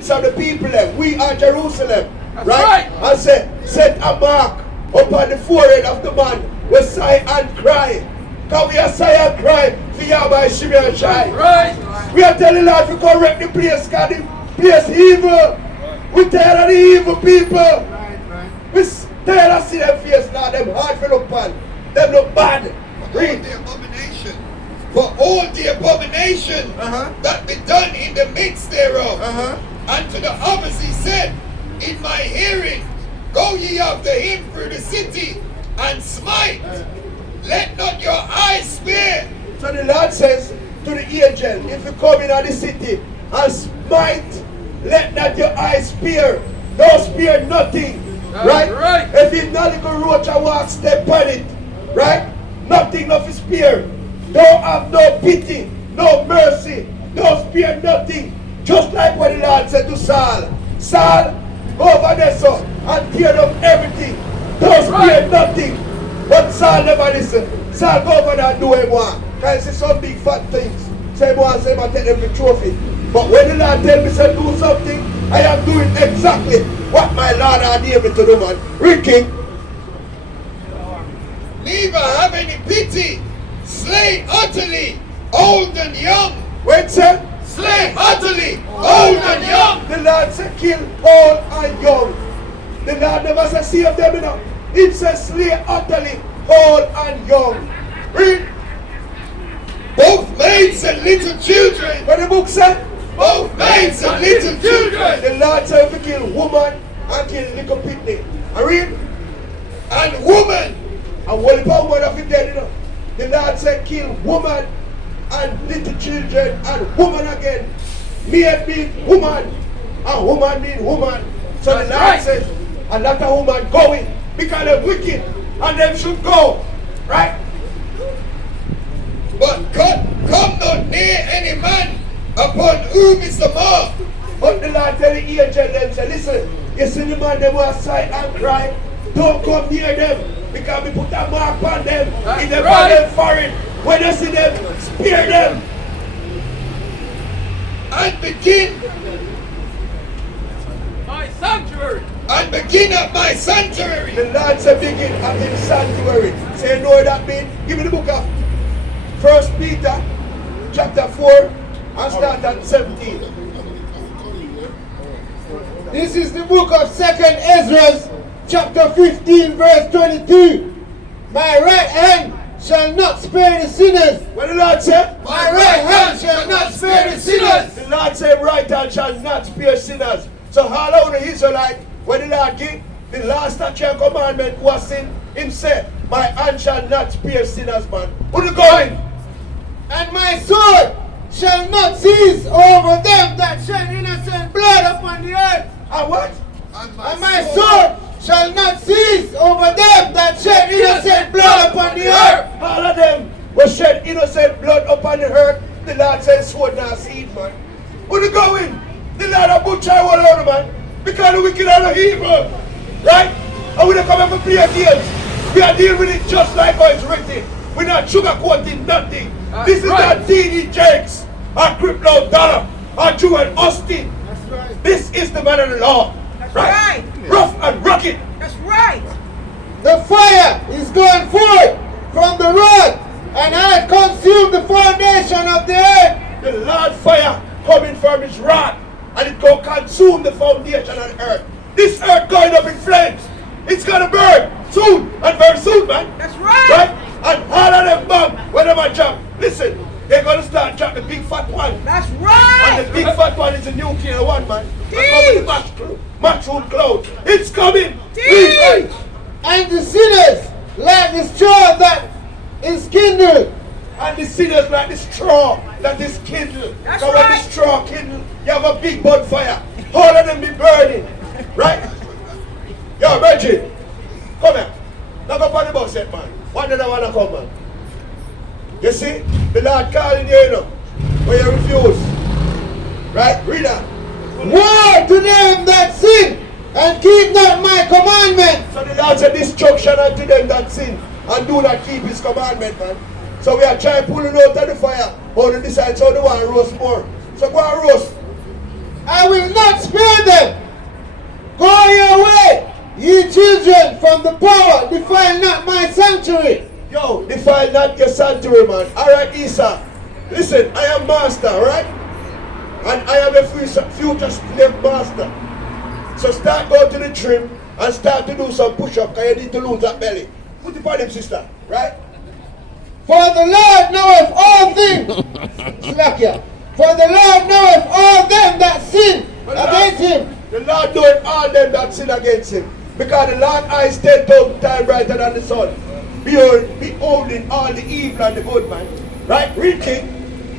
midst of the people, we are Jerusalem. That's Right? right. And say, set a mark upon the forehead of the man we sigh and cry. Because we are sigh and cry for Yahweh Shimmy and Shai. Right. We are telling Lord to correct the place, because the place evil. We tell of the evil people. We tell us see them face now, them hard for look bad. Them look bad. Read. The abomination. For all the abomination that be done in the midst thereof. And to the others he said, in my hearing, go ye after him through the city and smite. Let not your eyes spare. So the Lord says to the angel, if you come in the city and smite, let not your eyes spare. Don't spare nothing. Right? Right. If you not little roach and walk, step on it. Right? Nothing of his spare. Don't have no pity, no mercy. Don't spare nothing. Just like what the Lord said to Saul. Saul, go over there, son, and tear down everything. Don't spare nothing. But Saul never listen. Saul go over there and do what he want. Because he see some big fat things. So he wants him and take them the trophy. But when the Lord tell me to do something, I am doing exactly what my Lord ordained me to do, man. Read, King. Neither have any pity. Slay utterly, old and young. Wait, sir. Slay utterly, old and young. The Lord said kill old and young. The Lord never said save them enough. He says slay utterly old and young. Read. Both maids and little children. What the book said? Both maids and little children. The Lord said if you kill woman and kill little picnic. I read. And woman. And what about woman of you dead enough? The Lord said kill woman and little children and woman again. Maid mean woman and woman mean woman. So the Lord says a lot of women going because they're wicked and them should go. Right? But come not near any man upon whom is the mark. But the Lord tell the angel them, say, listen, you see the man them who sigh and cry, don't come near them, because we put a mark on them. If they find them foreign, when you see them, spear them. And begin My sanctuary. and begin at my sanctuary. The Lord said begin at his sanctuary. Say, you know what that means? Give me the book of 1 Peter chapter 4 and start at 17. This is the book of 2nd Ezra, chapter 15, verse 22. My right hand shall not spare the sinners. What the Lord said? My right hand shall not spare the sinners. The Lord said, right hand shall not spare sinners. So how long the Israelite, when the Lord give the last statute and commandment was sin, him said, my hand shall not spare sinners, man. Who you going? And my sword shall not cease over them that shed innocent blood upon the earth. And what? And And my sword shall not cease over them that shed innocent blood upon the earth. All of them will shed innocent blood upon the earth. The Lord said, sword not seed, man. Who you going? The Lord a butcher all over, man. Because the wicked are the evil. Right? And we don't come here for play games. We are dealing with it just like how it's written. We're not sugarcoating nothing. This is not D.D. Jakes or Crypto Dollar or Joel Austin. That's right. This is the man of the law. That's right. Rough and rugged. That's right. The fire is going forth from the rod and hath consumed the foundation of the earth. The Lord fire coming from his rod, and it go consume the foundation of the earth. This earth going up in flames. It's gonna burn soon, and very soon, man. That's right. Right? And all of them bomb, whenever I jump, listen, they're gonna start dropping the big fat one. That's And right. the big fat one is a nuclear one, man. It's coming, mushroom cloud. It's coming. Teach. And the sinners like the straw that is kindled. And the sinners like the straw that is kindled. That's so when right. the straw kindled, you have a big bonfire. All of them be burning. Right? Yo, Virgin, come here. Knock up on the bus yet, man. One day I want to come, man. You see? The Lord calling you, you know. But you refuse. Right? Read that. Woe to them that sin and keep not my commandments. So the Lord said, destruction unto them that sin and do not keep his commandment, man. So we are trying pulling out of the fire. How to decide so they want to roast more. So go and roast. I will not spare them. Go your way, ye children, from the power. Defile not my sanctuary. Yo, defile not your sanctuary, man. Alright, Esau. Listen, I am master, alright? And I am a future slave master. So start going to the trim and start to do some push-up because you need to lose that belly. Put it on him, sister, right? For the Lord knoweth all things. Slakia. For the Lord knoweth all them that sin against him. The Lord knoweth all them that sin against him. Because the Lord eyes 10,000 times brighter than the sun. Beholding all the evil and the good, man. Right? Read, King.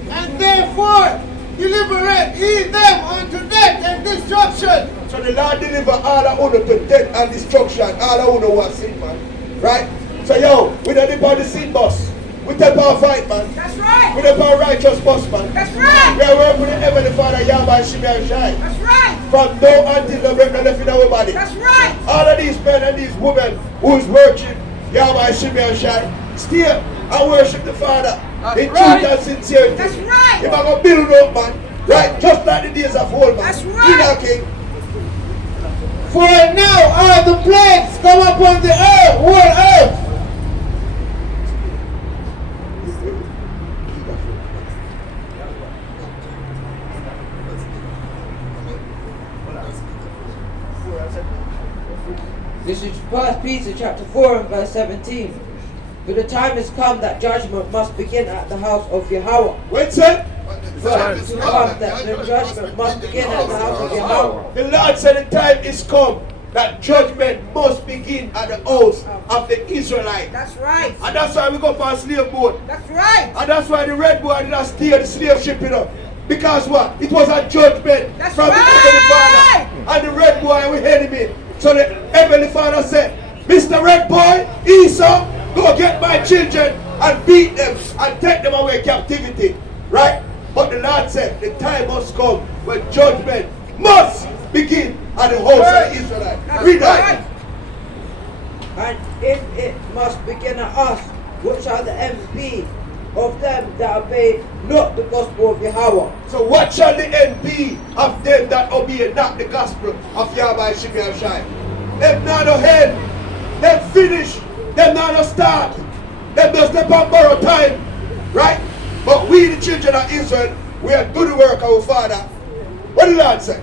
And therefore delivereth he them unto death and destruction. So the Lord deliver all of you to death and destruction. All of you who have sin, man. Right? So yo, we don't dip on the sin bus. We take our fight, man. That's right. We take our righteous bus, man. That's right. We are working with the Heavenly Father, Yahweh, Shimei, Shai. That's right. From now until the break of left in our body. That's right. All of these men and these women who is worship Yahweh, Shimei, and Shai, stay and worship the Father in truth and sincerity. That's right. If I'm going to build up, man, right? Just like the days of old, man. That's right. King. For now are the plagues come upon the earth, whole earth. This is 1 Peter chapter 4 and verse 17. For the time has come that judgment must begin at the house of Yahweh. Wait, sir. For it has come that the judgment must begin at the house of Yahweh. The Lord said the time is come that judgment must begin at the house of the Israelites. That's right. And that's why we go for a slave boat. That's right. And that's why the red boy did not steer the slave ship, you know. Because what? It was a judgment That's from the Heavenly right. Father. And the red boy we enemy. So the Heavenly Father said, Mr. Red Boy, Esau, go get my children and beat them and take them away captivity. Right? But the Lord said, the time must come when judgment must begin at the house of the Israelites. That's Read right. that. And if it must begin at us, which are the end be of them that obey not the gospel of Yahweh. So what shall the end be of them that obey not the gospel of Yahweh Shimei Shai? Them not no head, them finish, them not no start, them just step on borrow time, right? But we the children of Israel, we are do the work of our Father. What did the Lord say?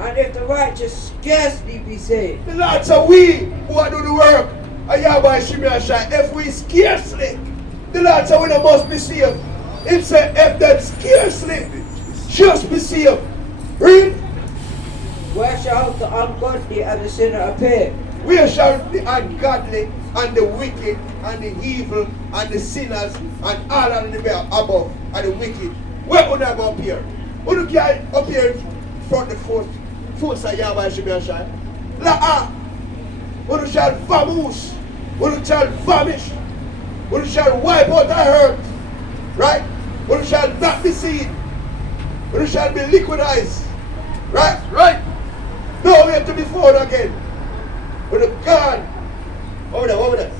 And if the righteous scarcely be saved, The Lord said we who are do the work of Yahweh Shimei Shai, if we scarcely, the Lord said we don't must be saved. He said if them scarcely just be saved. Read. where shall the ungodly and the sinner appear? Where shall the ungodly and the wicked and the evil and the sinners and all of the above and the wicked, where would I go up here? Who can appear from the force of Yahweh Shimei Shai? La who shall vamoose, who shall vanish, who shall wipe out the earth, right? Who shall not be seen, who shall be liquidized, right? Right. No way to be found again. With a gun. Over there, over there.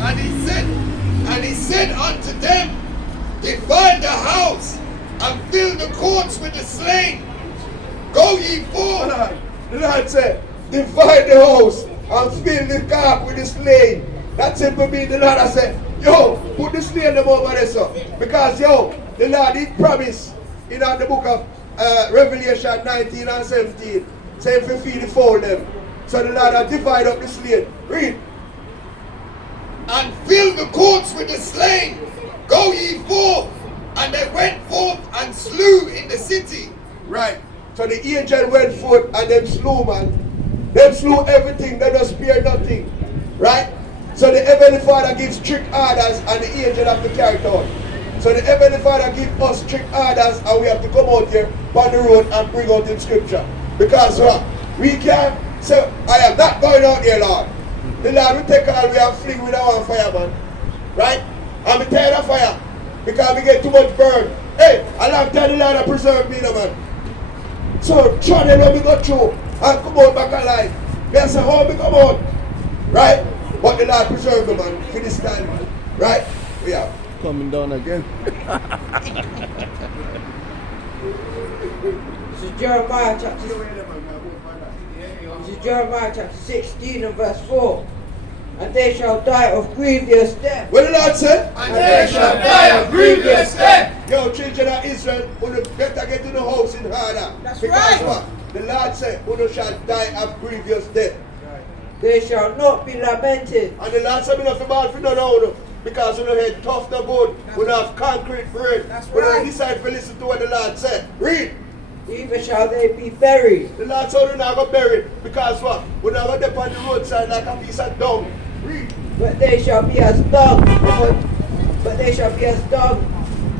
And he said unto them, divide the house and fill the courts with the slain. Go ye forth. The Lord said, divide the house and fill the court with the slain. That simply means the Lord said, yo, put the slain them over there, so. Because, yo, the Lord did promise in the book of Revelation 19 and 17, saying if you feed the fold them. So the Lord has divided up the slain. Read. And fill the courts with the slain. Go ye forth. And they went forth and slew in the city. Right. So the angel went forth and them slew, man. Them slew everything, they don't spare nothing. Right? So the Heavenly Father gives strict orders and the angel have to carry it out. So the Heavenly Father gives us strict orders and we have to come out here on the road and bring out in scripture. Because what? We can't say, I am not going out here, Lord. The Lord will take all we have fling with our fire, man. Right? I'm tired of fire. Because we get too much burn. Hey, a long time the Lord has preserved me, no, man. So try them when we go through and come out back alive. We say, how we come out? Right? But the Lord preserve them, man, for this time, man. Right? We have. Coming down again. This is Jeremiah chapter 16 and verse 4. And they shall die of grievous death. What the Lord said? And they shall die of grievous death. Yo, children of Israel, you better get to the house in order. That's because right. what? The Lord said, you shall die of grievous death. They shall not be lamented. And the Lord said, we don't ball for no, because you know head tough the good, we don't have concrete bread. That's We don't right. decide to listen to what the Lord said. Read. Neither shall they be buried. The Lord said, we're not going to bury it, because what? We're not going to dip on the roadside like a piece of dung. Read. But they shall be as dung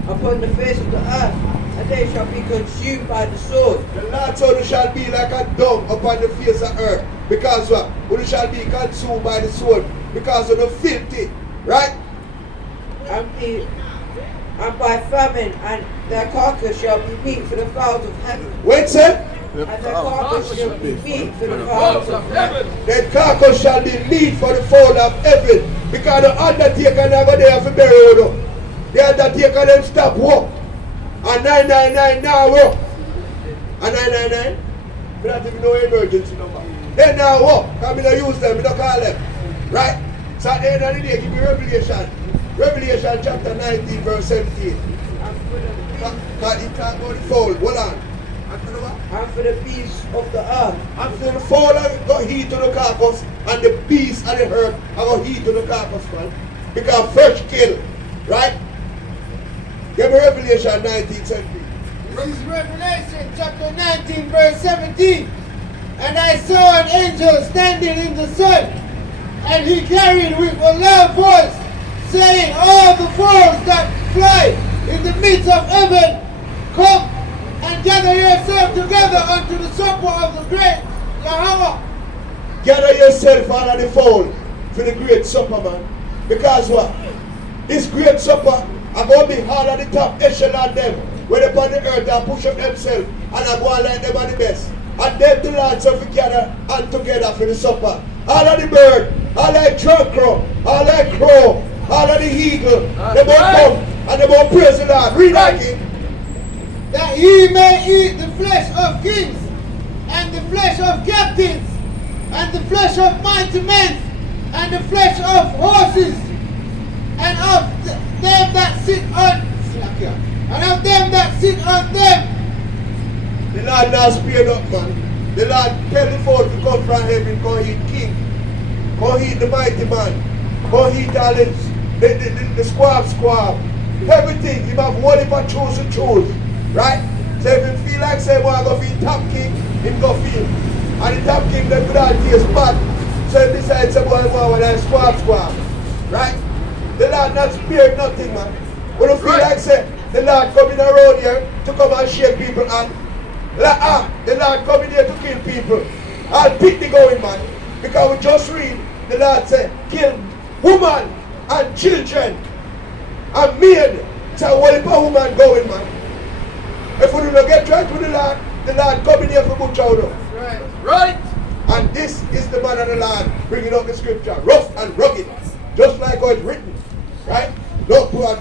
upon the face of the earth, and they shall be consumed by the sword. The Lord said, you shall be like a dung upon the face of earth, because what? You shall be consumed by the sword, because of the filthy. Right? And by famine, and their carcass shall be meat for the fowls of heaven. Wait, sir. And their carcass shall be meat for the fowls of heaven. That carcass shall be meat for the fowl of heaven. Because the undertaker never there for burial. Though. The undertaker them stop work. And 999 now work. And 999, we don't even know emergency number. They now work. Because we don't use them, we don't call them. Right? So at the end of the day, give me Revelation. Revelation chapter 19, verse 17. God, he talk about the fowl. Hold on. And for the beasts of the earth. And for the fowl got heat to the carcass, and the beast and the herb got heat to the carcass, man. Because fresh kill, right? Give me Revelation 19, 17. This is Revelation chapter 19 verse 17. And I saw an angel standing in the sun, and he carried with a loud voice, saying, all the fowls that fly in the midst of heaven, come and gather yourself together unto the supper of the great Yahweh. Gather yourself all of the fowl for the great supper, man. Because what? This great supper are going to be hard at the top echelon them, where they upon the earth and push up themselves, and I go and like them are the best. And them the Lord shall gather and together for the supper. All of the bird, all like truck crow, all like crow, all of the eagle, they both come and they both praise the Lord. Read that king. That ye may eat the flesh of kings, and the flesh of captains, and the flesh of mighty men, and the flesh of horses, and of them that sit on, and of them that sit on them. The Lord not spared up, man. The Lord tell the folk to come from heaven, come eat king, come eat the mighty man, come eat all the squab, everything. You have one if I choose. Right? So if you feel like say, I go feel top king, him go feel. And the top king then without taste bad. So he decides say, boy, when I squab. Right? The Lord not spared nothing, man. When you feel like say, the Lord coming around here to come and shake people and the Lord coming here to kill people. I'll pick the going, man. Because we just read, the Lord say, kill woman and children and men. So what if a woman going, man? If we do not get right with the Lord coming here for butcher out of. Right. And this is the man of the Lord bringing up the scripture, rough and rugged, just like how it's written. Right? Look what.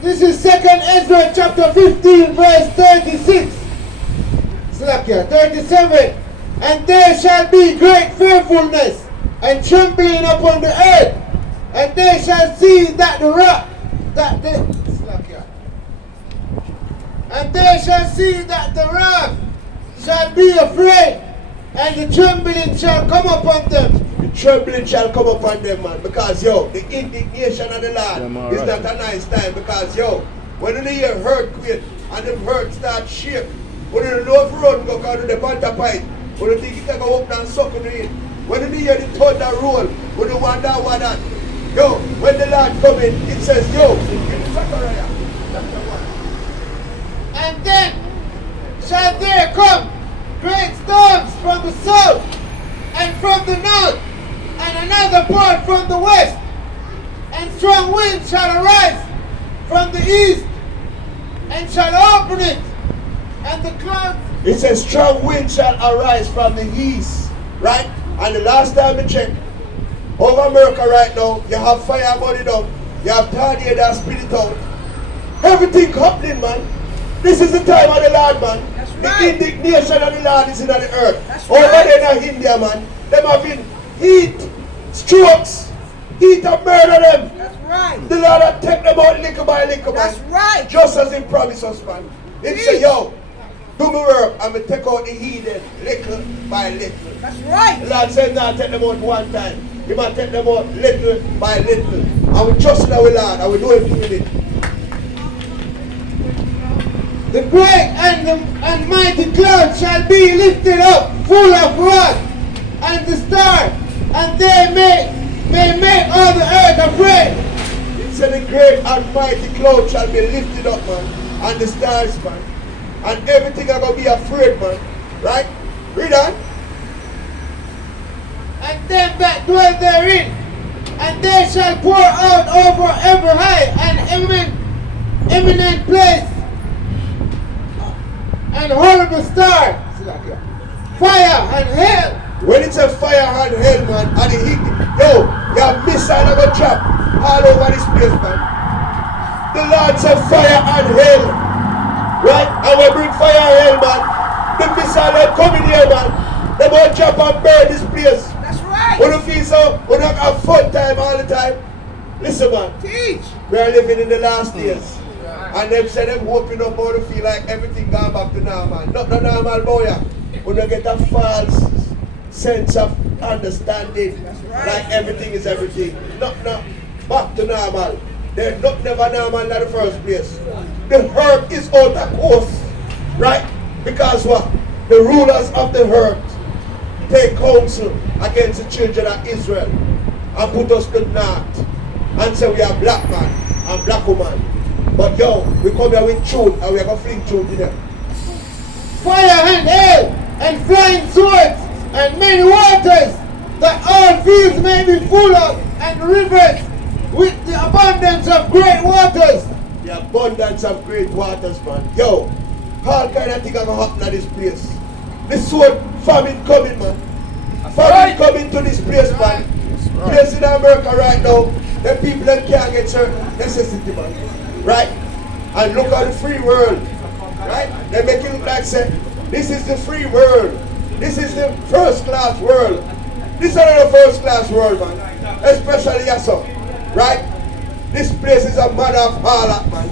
This is 2nd Ezra chapter 15 verse 36. Slack here, 37. And there shall be great fearfulness and trembling upon the earth, and they shall see that the rock, and they shall see that the wrath shall be afraid, and the trembling shall come upon them. The trembling shall come upon them, man. Because, the indignation of the Lord is not a nice time. Because, when you hear earthquake and the earth start shake, when you know if run go down to the panther pipe, when you think it go up and suck in it, when you hear the thunder roll, when you wonder what that. When the Lord come in, it says, in Zechariah chapter 1. And then shall there come great storms from the south, and from the north, and another part from the west, and strong winds shall arise from the east, and shall open it, and the clouds. It says strong wind shall arise from the east, right? And the last time I checked, Over America right now, you have fire burning down. You have tornado that spit it out. Everything happening, man. This is the time of the Lord, man. That's The right. indignation of the Lord is in the earth. That's Over right. there in India, man. Them having heat, strokes, heat and murder them. That's right. The Lord will take them out little by little, man. That's right. Just as he promised us, man. He say, yo, do me work, and we take out the heathen little by little. That's right. The Lord said, not take them out one time. He might take them out little by little. And we trust in our Lord, and we do everything with it. The great and mighty cloud shall be lifted up, full of wrath, and the star, and they may make all the earth afraid. He said, the great and mighty cloud shall be lifted up, man, and the stars, man. And everything are going to be afraid, man. Right? Read on. And them that dwell therein, and they shall pour out over every high and eminent place, and horrible star, fire and hell. When it's a fire and hell, man, and the heat, yo, your missile are going to drop all over this place, man. The Lord said fire and hell. Right? And we bring fire and hell, man. The missile are coming here, man. They going to drop and burn this place. That's right. We don't feel so, we don't have fun time all the time. Listen, man. Teach. We are living in the last days. And them say them hoping up how to feel like everything gone back to normal. Not the normal boy. We don't get a false sense of understanding. right. Like everything is everything. Not back to normal. They're not never normal in the first place. The earth is out of course. Right? Because what? The rulers of the earth take counsel against the children of Israel and put us to naught and say we are black man and black woman. But yo, we come here with truth and we are going to fling truth to them. Fire and hail and flying swords and many waters, that all fields may be full of, and rivers with the abundance of great waters. The abundance of great waters, man. Yo, all kind of things are going to happen at this place. This sword famine coming, man. Famine coming to this place, man. Place in America right now, the people that can't get certain necessity, man. Right? And look at the free world. Right? They make it look like say, this is the free world. This is the first class world. This is not the first class world, man. Especially yourself. Right? This place is a mother of harlot, man.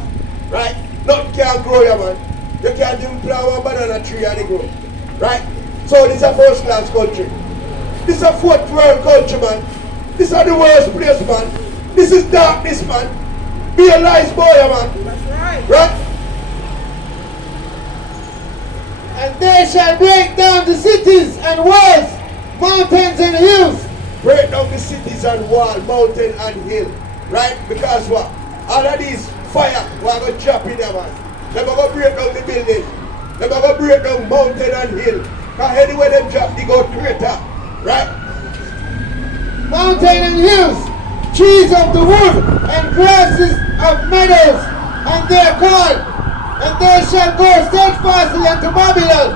Right? Nothing can grow here, man. You can't even plant one banana tree and it grow. Right? So this is a first class country. This is a fourth world country, man. This is the worst place, man. This is darkness, man. Be a nice boy, man. That's right. Right? And they shall break down the cities and walls, mountains and hills. Break down the cities and wall, mountain and hill. Right? Because what? All of these fire, we're going to drop in there, man. They're going to break down the building. They're going to break down mountain and hill. Because anywhere they drop, they go crater. Right? Mountain and hills, trees of the wood, and grasses of meadows, and they are called, and they shall go steadfastly unto Babylon,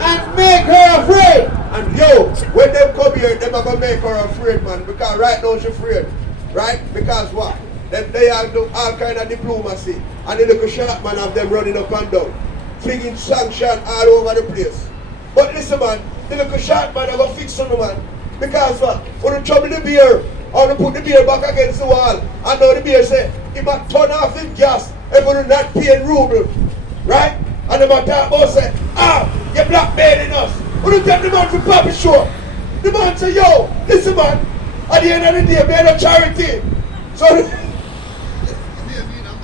and make her afraid. And yo, when them come here, them are going to make her afraid, man. Because right now she's afraid. Right? Because what? They have do all kind of diplomacy. And the little short man have them running up and down. Flinging sanction all over the place. But listen, man, the little short man are going to fix on the man. Because what? When you trouble the beer, or to put the beer back against the wall, and now the beer say, he might turn off his gas if you're not paying ruble. Right? And they might talk about say, you're blackmailing us. When you take the man for Papi Show, the man say, yo, listen man, at the end of the day, we are a charity. So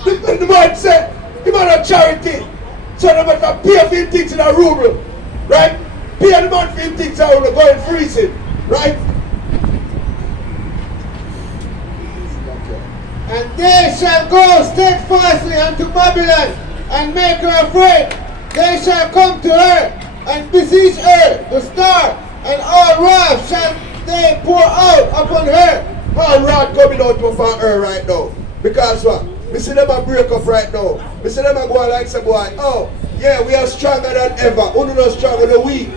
the man said, the man a charity. So the man can pay for him things in a ruble. Right? Pay the man for him things in a ruble, go and freeze him. Right? And they shall go steadfastly unto Babylon, and make her afraid. They shall come to her, and beseech her, the star, and all wrath shall they pour out upon her. All wrath coming out from her right now. Because what? We see them a break up right now. We see them a go like say boy, oh, yeah, we are stronger than ever. Who not stronger than we?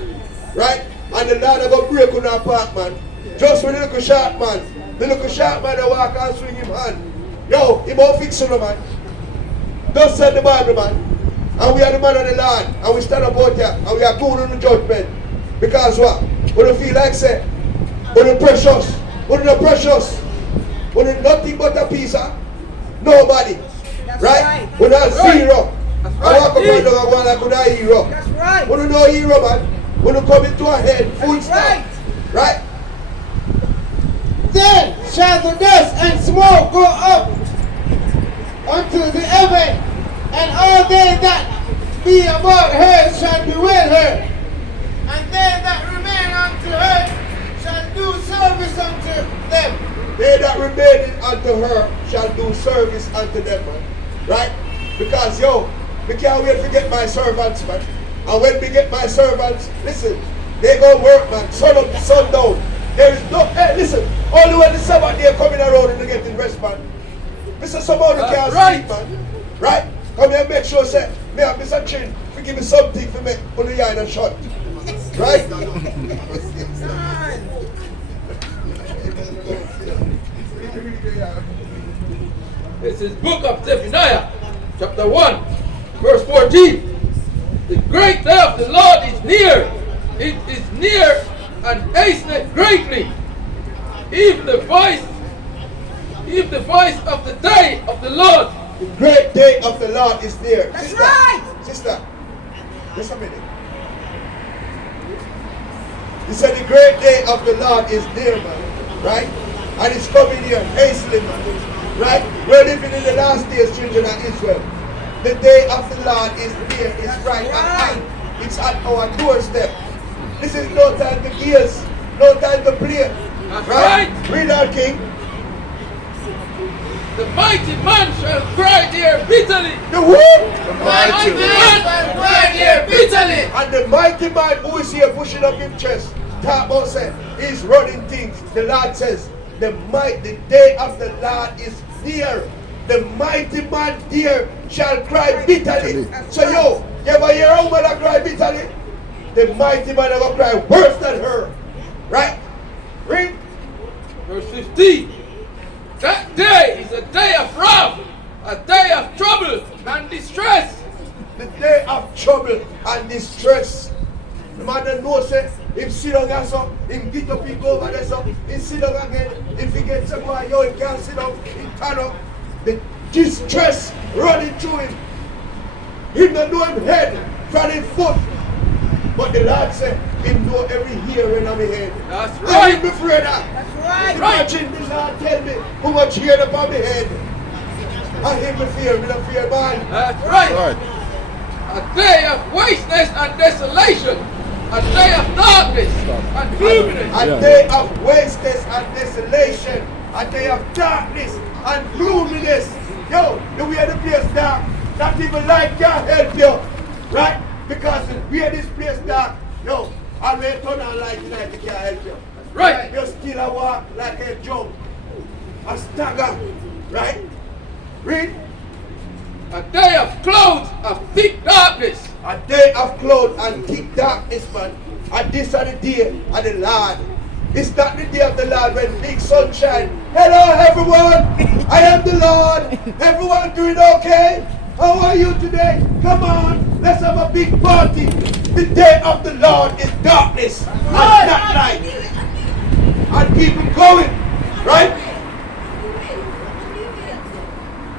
Right? And the Lord are going to break on our part, man. Just with the little sharp man. The little sharp man that walk and swing him hand. Yo, he won't fix you, man. Just said the Bible, man. And we are the man of the land. And we stand up out here. And we are going on the judgment. Because what? We don't feel like say, we're precious. We're not precious. We're nothing but a piece of nobody. That's Right? right. We're not zero. That's I walk up right. and down and go like we're not a hero. That's right. We're no hero, man. We're come into a head. Full That's stop. right. Right? Then shall the dust and smoke go up unto the heaven, and all they that be about her shall be with her, and they that remain unto her shall do service unto them. They that remain unto her shall do service unto them, man. Right? Because, yo, we can't wait to get my servants, man. And when we get my servants, listen, they go work, man. Sun up to sundown. There is no, hey, listen, only when the Sabbath day coming around and they getting rest, man. Mr. Somebody can't right. sleep, man. Right? Come here and make sure, say, me and Mr. Chin, to give me something for me on the yard and shot. Right? This is book of Zephaniah, chapter 1, verse 14. The great day of the Lord is near. It is near and hasteneth greatly. Even the voice of the day of the Lord. The great day of the Lord is near. That's Sister, right. Sister, just a minute. He said the great day of the Lord is near, man. Right? And it's coming here, hastily, man. Right? We're living in the last days, children of Israel. The day of the Lord is near, it's right at hand. It's at our doorstep. This is no time to gaze, no time to play. That's right? right. Read our King. The mighty man shall cry there bitterly. The who? The mighty man shall cry there bitterly. And the mighty man who is here pushing up his chest, talk about say, he's running things. The Lord says, the day of the Lord is near. The mighty man there shall cry bitterly. So yo, you ever hear a woman that cry bitterly? The mighty man ever cry worse than her. Right? Read. Verse 15. That day is a day of wrath, a day of trouble and distress. The day of trouble and distress. The man that knows say, him sit down and so, him get up, he go over there so, he sit down again. If he gets some more, yo, he can't sit down, he turn up. The distress running through him. Him don't know him head from his foot. But the Lord said, him know every hair in my head. That's I right. ain't afraid of. That's right. Imagine the Lord tell me how much hair upon my head. I him me fear man. That's right. A day of wasteness and desolation. A day of darkness and gloominess. A day of wasteness and desolation. A day of darkness and gloominess. Yo, the way the place dark, not even light can help you. Right? Because the way this place dark, yo, I may turn on light tonight, it can't help you. Right. You still a walk like a jump. A stagger. Right? Read. A day of clouds of thick darkness. A day of cloud and thick darkness, man. And this is the day of the Lord. It's not the day of the Lord when big sunshine. Hello, everyone. I am the Lord. Everyone doing okay? How are you today? Come on. Let's have a big party. The day of the Lord is darkness and not light. And people going. Right?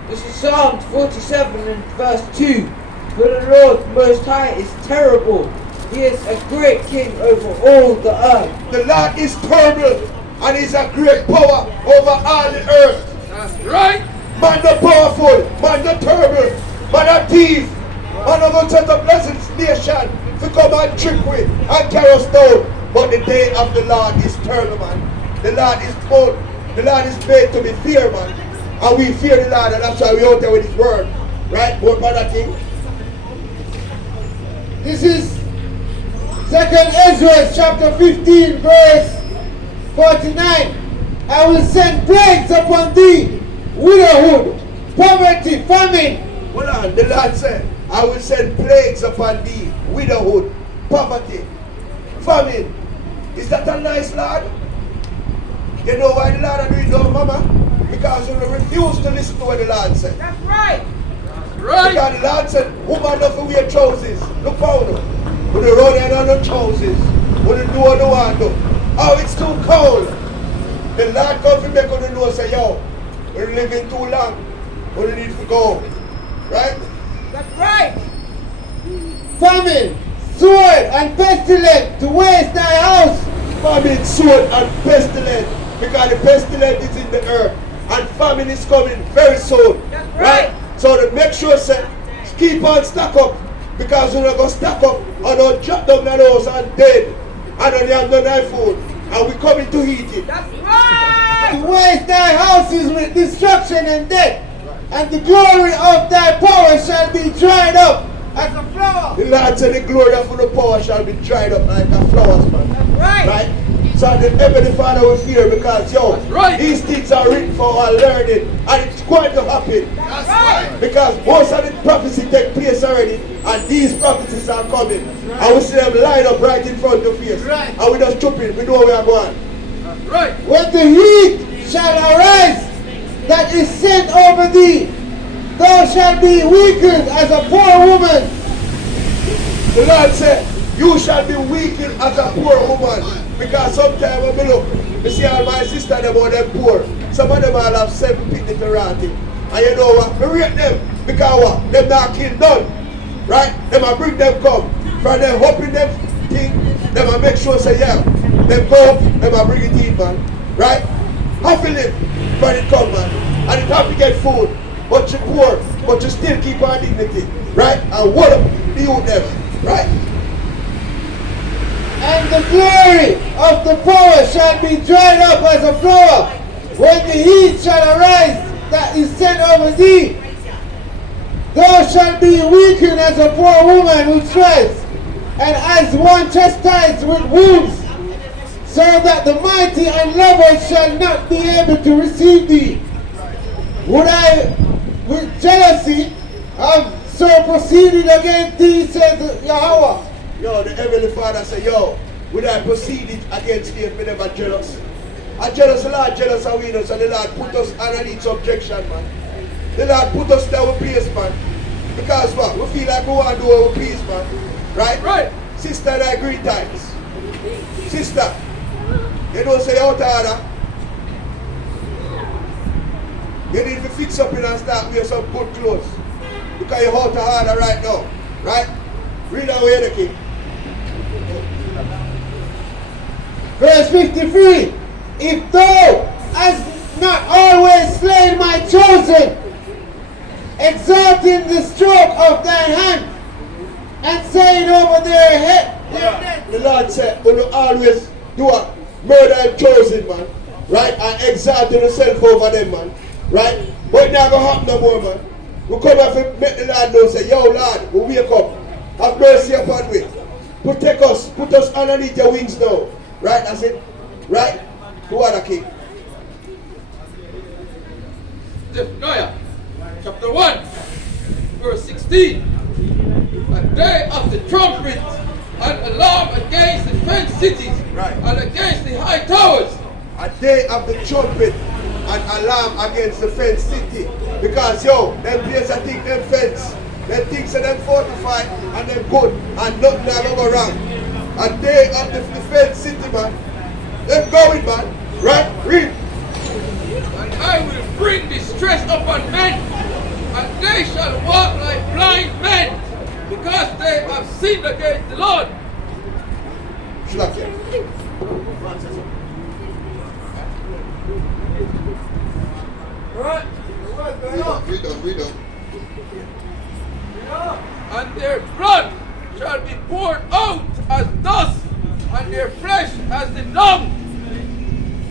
This is Psalms 47 and verse 2. For the Lord Most High is terrible. He is a great king over all the earth. The Lord is terrible and He's a great power over all the earth. That's right. Man the powerful, man the terrible, man a thief, man a set up blessings nation to come and trick with and carry us down. But the day of the Lord is terrible, man. The Lord is bold. The Lord is made to be feared, man. And we fear the Lord, and that's why we out there with His word. Right? More brother King. This is 2nd Ezra chapter 15 verse 49. I will send plagues upon thee, widowhood, poverty, famine. Hold on, the Lord said, I will send plagues upon thee, widowhood, poverty, famine. Is that a nice Lord? You know why the Lord are doing that, Mama? Because you refuse to listen to what the Lord said. That's right. Right. Because the Lord said, woman not for wear trousers. Look for you. When the road and on the trousers. When the door the window. Oh, it's too cold. The Lord come to make you know and say, yo, we're living too long. We need to go. Right? That's right. Famine, sword, and pestilence to waste thy house. Famine, sword, and pestilence. Because the pestilence is in the earth. And famine is coming very soon. That's right. So to make sure, say, keep on stack up. Because you're not going to stack up and don't drop down the house and dead. And don't have no food. And we coming to eat it. That's right. To waste thy houses with destruction and death. And the glory of thy power shall be dried up as a flower. The Lord said the glory of the power shall be dried up like a flowers, man. That's right. Right? So the Heavenly Father will fear because, yo, right. these things are written for our learning. And it's going to happen. That's right. Because most of the prophecy take place already. And these prophecies are coming. And we see them line up right in front of us. Right. And we just jump in. We know where we are going. Right. When the heat shall arise that is sent over thee, thou shalt be weakened as a poor woman. The Lord said, you shall be weakened as a poor woman. Because sometimes when we look, we see all my sisters, them all them poor. Some of them all have 7 picnic to ranting. And you know what? We rate them. Because what? Them not kill none. Right? Them a bring them come. From them hoping them thing, them a make sure say, yeah. Them go, them a bring it in, man. Right? Have to live when it come, man. And it have to get food. But you're poor. But you still keep our dignity. Right? And what up the youth them. Right? And the glory of the power shall be dried up as a flower. When the heat shall arise that is sent over thee, thou shalt be weakened as a poor woman who strives, and as one chastised with wounds, so that the mighty and lovers shall not be able to receive thee. Would I, with jealousy, have so proceeded against thee, said Yahweh? Yo, the Heavenly Father say, yo, would I proceed it against thee if we never jealous? I jealous, the Lord jealous of we know, so the Lord put us underneath subjection, man. The Lord put us there with peace, man. Because what? We feel like we want to do it with peace, man. Right? Right. Sister, I agree times. Sister, you don't say out of order. You need to fix up in and start wear some good clothes. Because you're out of order right now. Right? Read away the king. Verse 53. If thou hast not always slain my chosen, exalting the stroke of thine hand, and saying over their head, The Lord said, we will always do a murder and chosen, man. Right? And exalting yourself over them, man. Right? But it's not going to happen no more, man. We come up and make the Lord know, say, yo, Lord, we wake up. Have mercy upon me. Protect us. Put us underneath your wings now. Right? That's it. Right? Who are the king? Zephaniah chapter 1 verse 16. A day of the trumpet and alarm against the fenced cities, Right. and against the high towers. A day of the trumpet and alarm against the fenced city. Because yo, them place I think them fence. Them things are them fortified and them good and nothing will go wrong. A day of the fenced city, man. Them going, man. Right? Read. And I will bring distress upon men, and they shall walk like blind men, because they have sinned against the Lord. Shlakia. Right? Read on. And their blood shall be poured out as dust, and their flesh as the dung.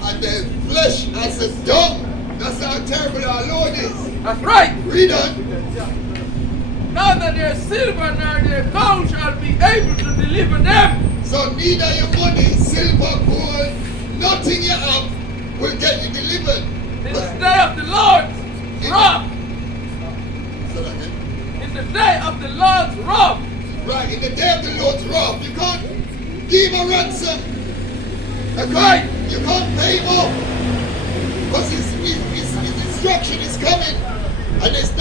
And the flesh as a dung. That's how terrible our Lord is. That's right. Read on. Neither their silver nor their gold shall be able to deliver them. So neither your money, silver, gold, nothing you have will get you delivered. In the day of the Lord's wrath. So that again. In the day of the Lord's wrath. Right, in the day of the Lord's wrath, you can't give a ransom. You can't pay more. Because his destruction is coming. And there's